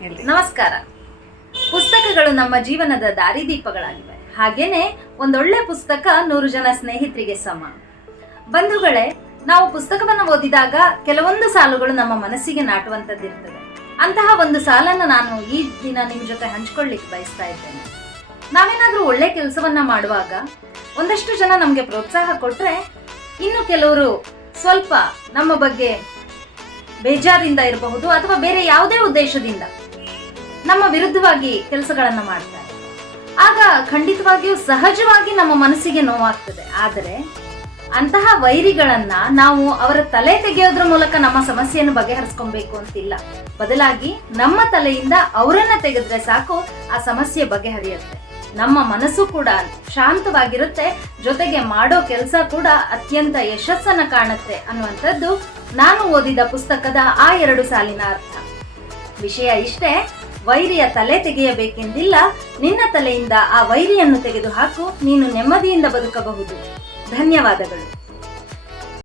ಹೇಳಿ. ನಮಸ್ಕಾರ. ಪುಸ್ತಕಗಳು ನಮ್ಮ ಜೀವನದ ದಾರಿದೀಪಗಳಾಗಿವೆ. ಹಾಗೇನೆ ಒಂದೊಳ್ಳೆ ಪುಸ್ತಕ 100 ಜನ ಸ್ನೇಹಿತರಿಗೆ ಸಮ. ಬಂಧುಗಳೇ, ನಾವು ಪುಸ್ತಕವನ್ನು ಓದಿದಾಗ ಕೆಲವೊಂದು ಸಾಲುಗಳು ನಮ್ಮ ಮನಸ್ಸಿಗೆ ನಾಟುವಂಥದ್ದಿರ್ತದೆ. ಅಂತಹ ಒಂದು ಸಾಲನ್ನು ನಾನು ಈ ದಿನ ನಿಮ್ಮ ಜೊತೆ ಹಂಚ್ಕೊಳ್ಳಿಕ್ಕೆ ಬಯಸ್ತಾ ಇದ್ದೇನೆ. ನಾವೇನಾದ್ರೂ ಒಳ್ಳೆ ಕೆಲಸವನ್ನ ಮಾಡುವಾಗ ಒಂದಷ್ಟು ಜನ ನಮಗೆ ಪ್ರೋತ್ಸಾಹ ಕೊಟ್ರೆ, ಇನ್ನು ಕೆಲವರು ಸ್ವಲ್ಪ ನಮ್ಮ ಬಗ್ಗೆ ಬೇಜಾರಿಂದ ಇರಬಹುದು ಅಥವಾ ಬೇರೆ ಯಾವುದೇ ಉದ್ದೇಶದಿಂದ ನಮ್ಮ ವಿರುದ್ಧವಾಗಿ ಕೆಲಸಗಳನ್ನ ಮಾಡ್ತಾರೆ. ಆಗ ಖಂಡಿತವಾಗಿಯೂ ಸಹಜವಾಗಿ ನಮ್ಮ ಮನಸ್ಸಿಗೆ ನೋವಾಗ್ತದೆ. ಆದರೆ ಅಂತಹ ವೈರಿಗಳನ್ನ ನಾವು ಅವರ ತಲೆ ತೆಗೆಯೋದ್ರ ಮೂಲಕ ನಮ್ಮ ಸಮಸ್ಯೆಯನ್ನು ಬಗೆಹರಿಸ್ಕೊಬೇಕು ಅಂತಿಲ್ಲ. ಬದಲಾಗಿ ನಮ್ಮ ತಲೆಯಿಂದ ಅವರನ್ನ ತೆಗೆದ್ರೆ ಸಾಕು, ಆ ಸಮಸ್ಯೆ ಬಗೆಹರಿಯುತ್ತೆ. ನಮ್ಮ ಮನಸ್ಸು ಕೂಡ ಶಾಂತವಾಗಿರುತ್ತೆ, ಜೊತೆಗೆ ಮಾಡೋ ಕೆಲಸ ಕೂಡ ಅತ್ಯಂತ ಯಶಸ್ಸನ್ನ ಕಾಣುತ್ತೆ ಅನ್ನುವಂಥದ್ದು ನಾನು ಓದಿದ ಪುಸ್ತಕದ ಆ 2 ಸಾಲಿನ ಅರ್ಥ. ವಿಷಯ ಇಷ್ಟೇ, ವೈರಿಯ ತಲೆ ತೆಗೆಯಬೇಕೆಂದಿಲ್ಲ, ನಿನ್ನ ತಲೆಯಿಂದ ಆ ವೈರಿಯನ್ನು ತೆಗೆದುಹಾಕು, ನೀನು ನೆಮ್ಮದಿಯಿಂದ ಬದುಕಬಹುದು. ಧನ್ಯವಾದಗಳು.